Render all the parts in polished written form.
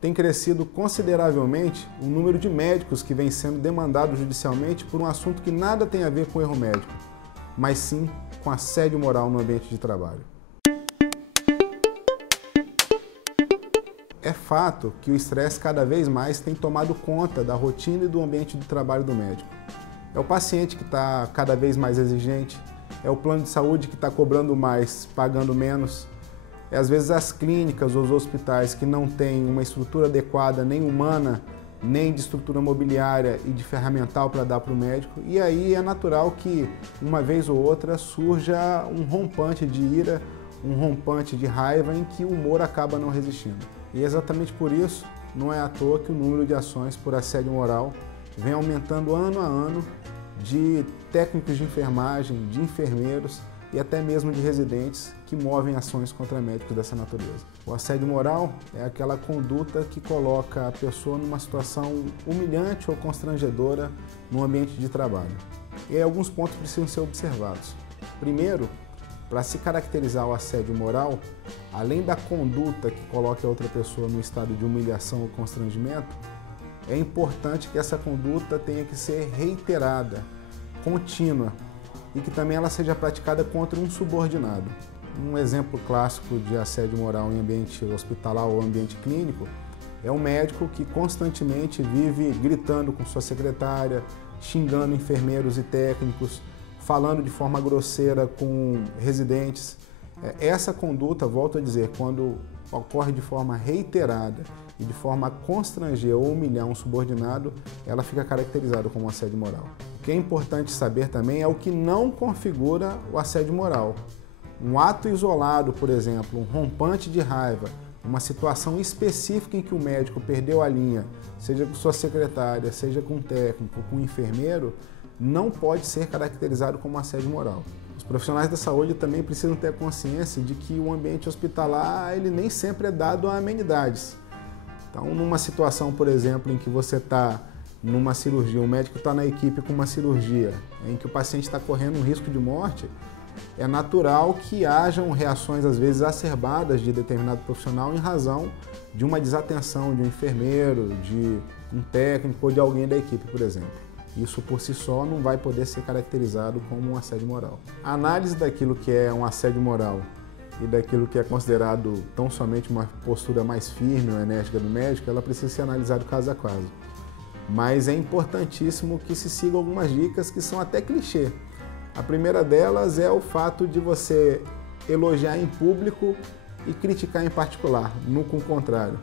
tem crescido consideravelmente o número de médicos que vem sendo demandados judicialmente por um assunto que nada tem a ver com erro médico, mas sim com assédio moral no ambiente de trabalho. É fato que o estresse cada vez mais tem tomado conta da rotina e do ambiente de trabalho do médico. É o paciente que está cada vez mais exigente, é o plano de saúde que está cobrando mais, pagando menos, é às vezes as clínicas ou os hospitais que não têm uma estrutura adequada, nem humana, nem de estrutura mobiliária e de ferramental para dar para o médico, e aí é natural que uma vez ou outra surja um rompante de ira, um rompante de raiva em que o humor acaba não resistindo. E exatamente por isso, não é à toa que o número de ações por assédio moral vem aumentando ano a ano, de técnicos de enfermagem, de enfermeiros e até mesmo de residentes que movem ações contra médicos dessa natureza. O assédio moral é aquela conduta que coloca a pessoa numa situação humilhante ou constrangedora no ambiente de trabalho. E aí alguns pontos precisam ser observados. Primeiro, para se caracterizar o assédio moral, além da conduta que coloque a outra pessoa no estado de humilhação ou constrangimento, é importante que essa conduta tenha que ser reiterada, contínua, e que também ela seja praticada contra um subordinado. Um exemplo clássico de assédio moral em ambiente hospitalar ou ambiente clínico é um médico que constantemente vive gritando com sua secretária, xingando enfermeiros e técnicos, falando de forma grosseira com residentes. Essa conduta, volto a dizer, quando ocorre de forma reiterada e de forma a constranger ou humilhar um subordinado, ela fica caracterizada como assédio moral. O que é importante saber também é o que não configura o assédio moral. Um ato isolado, por exemplo, um rompante de raiva, uma situação específica em que o médico perdeu a linha, seja com sua secretária, seja com um técnico, com um enfermeiro, não pode ser caracterizado como assédio moral. Os profissionais da saúde também precisam ter consciência de que o ambiente hospitalar ele nem sempre é dado a amenidades. Então, numa situação, por exemplo, em que você está numa cirurgia, o médico está na equipe com uma cirurgia, em que o paciente está correndo um risco de morte, é natural que hajam reações, às vezes, exacerbadas de determinado profissional em razão de uma desatenção de um enfermeiro, de um técnico ou de alguém da equipe, por exemplo. Isso por si só não vai poder ser caracterizado como um assédio moral. A análise daquilo que é um assédio moral e daquilo que é considerado tão somente uma postura mais firme ou enérgica do médico, ela precisa ser analisada caso a caso. Mas é importantíssimo que se sigam algumas dicas que são até clichê. A primeira delas é o fato de você elogiar em público e criticar em particular, nunca o contrário.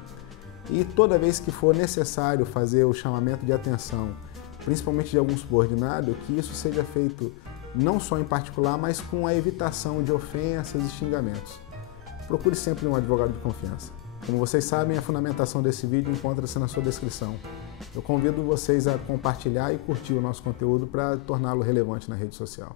E toda vez que for necessário fazer o chamamento de atenção, principalmente de algum subordinado, que isso seja feito não só em particular, mas com a evitação de ofensas e xingamentos. Procure sempre um advogado de confiança. Como vocês sabem, a fundamentação desse vídeo encontra-se na sua descrição. Eu convido vocês a compartilhar e curtir o nosso conteúdo para torná-lo relevante na rede social.